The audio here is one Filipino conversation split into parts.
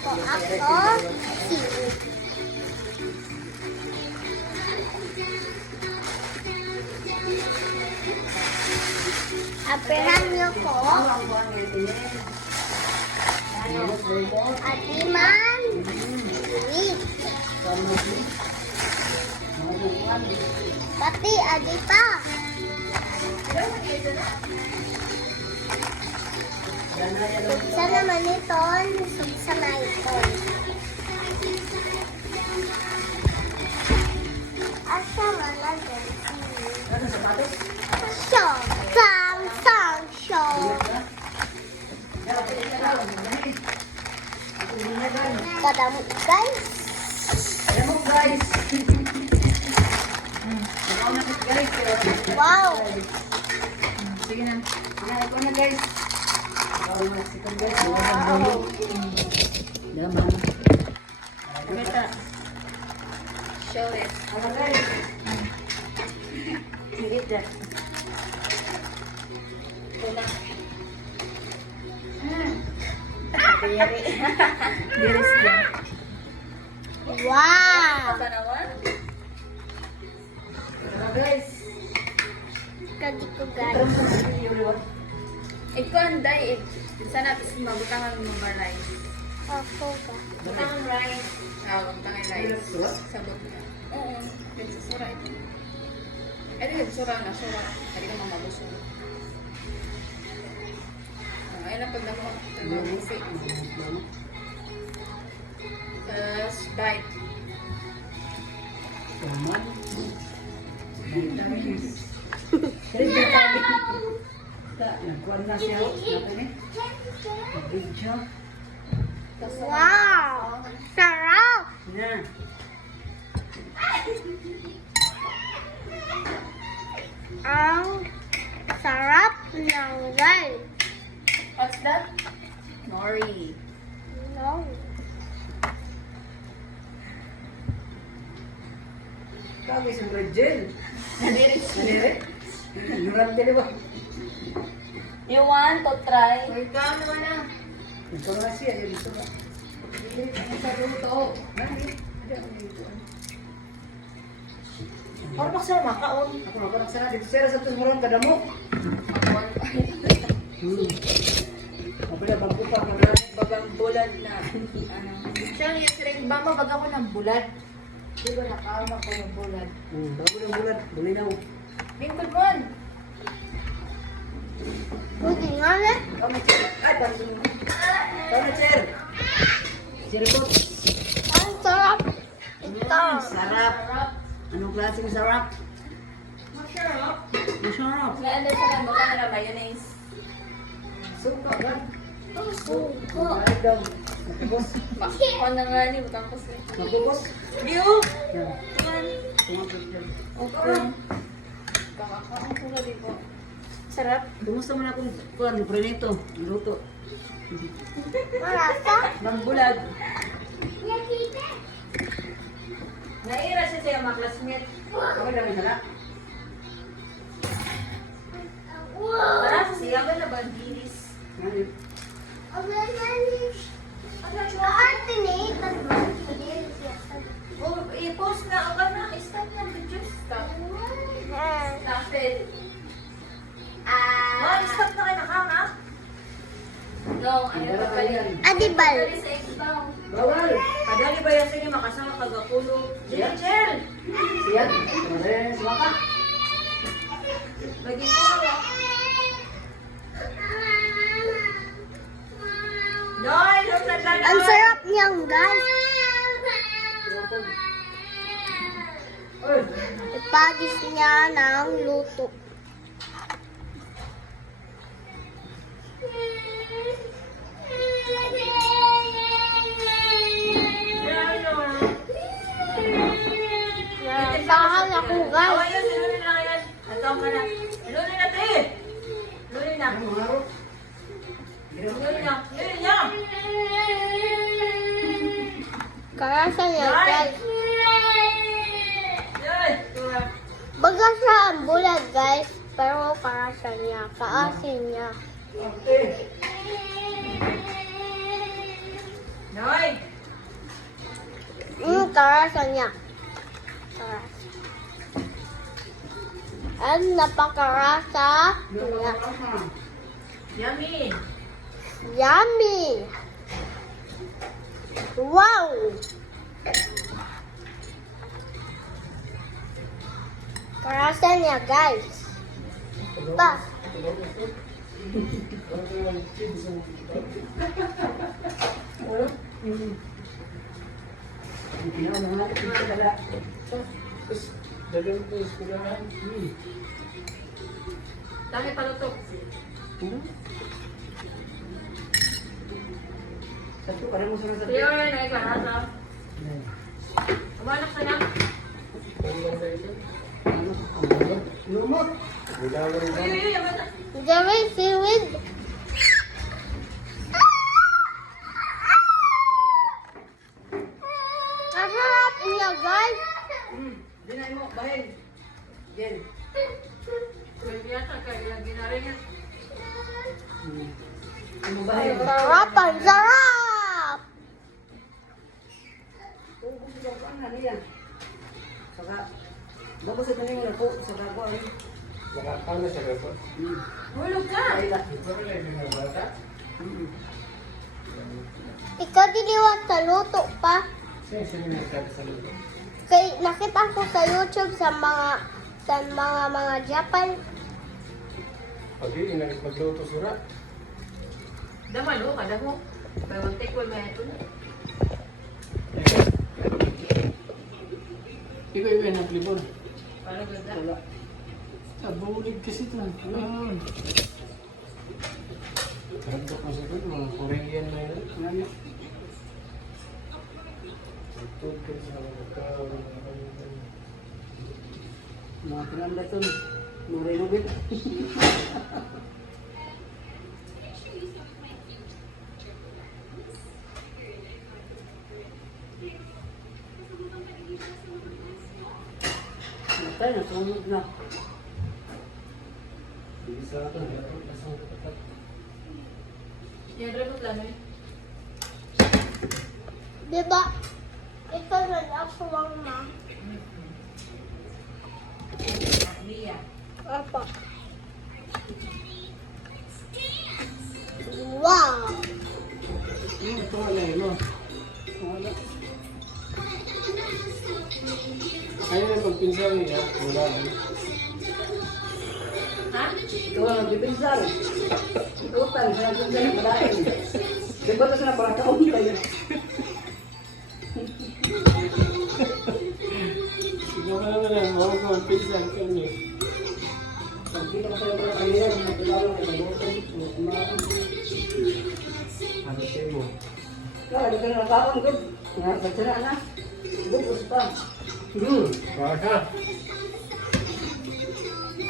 ako seaweed. Aperan niyo ko. Atiman. Seaweed. Pati adipa. Suksa naman ito. Suksa na ito. Asa malagay? Show. Sang. Show. Kadamot guys. Kadamot guys. Wow. Sige na. Ito na guys. Wow. Daman. Beta. Show it. Ano guys? Eat that. Tuna. Diri. Diri siya. Wow. Apa naman? Ano guys? Kadi ko guys. Ikaw anday. Sana mabutangan mo ba rice? Ako ba? Butangan rice. Butangan rice. Sabot ka. Oo. Pinsusura ito. Ito yung sura na. Sura. Hindi ka mamabuso. Ayun na pag namusi. Tapos bite. Nagkuhan na siya. Video. Wow. Sarap. Na. Ang sarap ng rice. What's that? Nori. No. Kami sa Brazil. Nadiri. Nadiri? Durante di ba? You want to try? Wait ka naman na. Ito na siya. Ito na. Ang sa luto. Ano ba sa makaon? Ako na sana. Dito siya sa tumuron kadamo. Mabila magpupa. Bagang bulad na. Siya yung siring ba mo baga ko ng bulad? Di ba nakama ko ng bulad? Bago ng bulat. Bulinaw. Bingkod mo. Pwede nga na. Kami chair. Ay, parang kami chair. Sirikot. Ang sarap. Ito. Sarap. Anong klaseng sarap? Masarap. Masarap. Ngayon sa lang mo na mayonnaise. Suka ba? Suko. Ay, daw. Matubos. Kung na nga ni, butang ko siya. Matubos. Biyo! Yan. Tuman. Tumapit yan. Okay. Kakakaon ko na dito. Sarap. Kumusta mo na kung kuhan, prenito, luto. Marasa. Bang bulad. Naira siya siya mga classmate. Okay lang yung halak. Para sa siya ba na bandiris? Ngayon. Oh, i-post na ako na. Stop na video. Stop. Stop it. Stop na kayo nakanga? No, ano ba pa yan? Adibal. Sa ibaw. Bawal. Kadali ba yan sige makasama kagapulo? Siya? Jill! Siya? Tumari, suwaka. Lagi ko na. Noy, look na lang. Ang sarap niyang guys. Oy! Ipadis niya ng luto. Nasahan ako guys. Awayan, lunin na yan. Ataw ka na. Lunin na te. Lunin na. Ano nga ro? Lunin na. Lunin na. Karasa niya guys. Yan. Baga siya ang bulag guys. Pero karasa niya. Kaasin niya. Okay. Noy. karasa niya. Karasa. Ang napakarasa niya. Yummy! Yummy! Wow! Karasa niya, guys. Pa. Dami pala to. Satu, parang mo sa Tiyo, naikarasa. Umanak na lang. Lumot! Uy, yaman na. Gawin seaweed. Masarap niya, guys. Dinay mo, bahin! Jen! Pwede yata kaya ginarin yan. Ano bahin? Sarap, ang sarap. Ubus yung kuan na niya. Saka, bago sa tanim na po, saka ko ano. Nakakala siya ka po. Hulog ka. Ay la. Ito rin ay mga bata. Ikaw diliwat sa luto pa. Siya sila nagkata sa luto. Kay nakita ko sa YouTube sa mga Japan. Pag yun, magluto sura. Damalo ka, damo. Bawang tekoy may ito na. Iba-iba ng flavor. Para ganda. Wala. Bulig kasi ito. Karagdak mo sa ito, mga Korean na yun. Ano? Ito kasi sa mga kaon. Mga pinamdaton. Mga renovate. Matay na, tumulog na. Bisa ito, ito kasang kapat. Yan rin mo plano eh. Diba? Ito na aswang na. Mia. Apa? Wow! Ito wala yun, no? Wala. Ayun ang pagpinsan niya, wala yun. Ha? Ito ang nagbibinsal. Ikutan, sa nagbibinsal ng malain. Di ba ito sa nabarakaon kayo? Ikaw ka naman ang mga pagpinsan kami. Pag di ka sa nabarakaon, magkilala ka sa bukan. Ano siya mo? Kaya, di ka na nakaon ko. Nga, na. Bukos pa. Baka.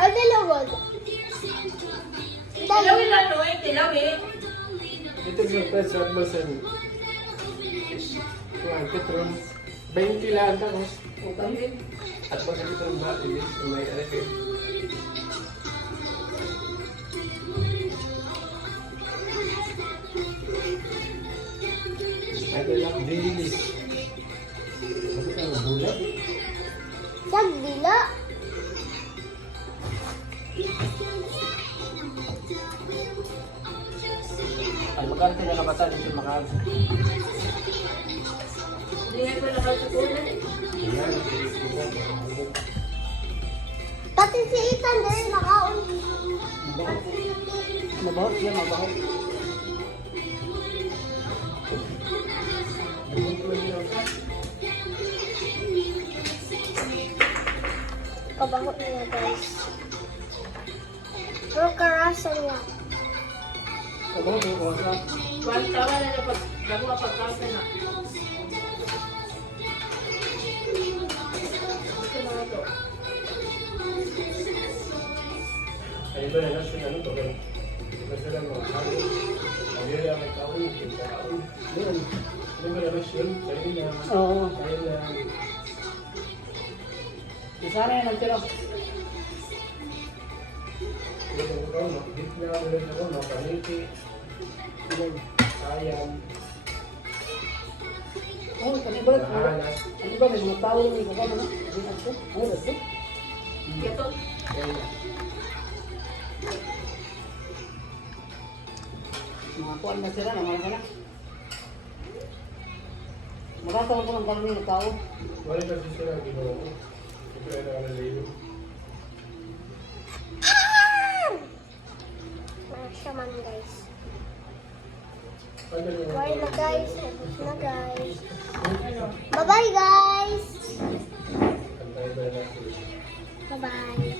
Ang dilawag. Tilawin lang no eh, tilawin. Ito yung first at basan. Kuhan, Petron. 20 lang tapos. Okay. At baka ito ang ba, ilis, may alagay. Ito lang, dilis. Sabi ka, bulat. Sagdila. Ay, magkante na kabatan, ito makal. Hindi nga ko nakasukunan. Ayan, Pati si Ethan din nakaon. Mabahot yan, mabahot. Kabango niya, guys. Pero karasa niya. Mabahot yung oras. Kuhan tawa na na pag damo pagkasa na. Gusto mga to. ay iba na nasa ano to, kaya nasa lang mga halo. Ang yun ang may kaon, yung kaon. Yun. Ano ba naman yun? Sa'yo na. Oo. Sa'yo na. Isa na yan ang tira. Ito ko, makikit na ulit ako, mapaniti. Ayam. Oo, kanina Ang balat, ano ba, may mga tao na may kukuha na. Ano na ito? Ano na ito? Ito. Mga kuwan na sila, naman na. Magkakaroon ko ng karami ng tao. Wala kasi sila ang ginawa ko. Ito ay nakalalayo. Masya man guys. Ano yung Bye na guys. Tapos na guys. Bye-bye guys. Antay ba natin? Bye-bye.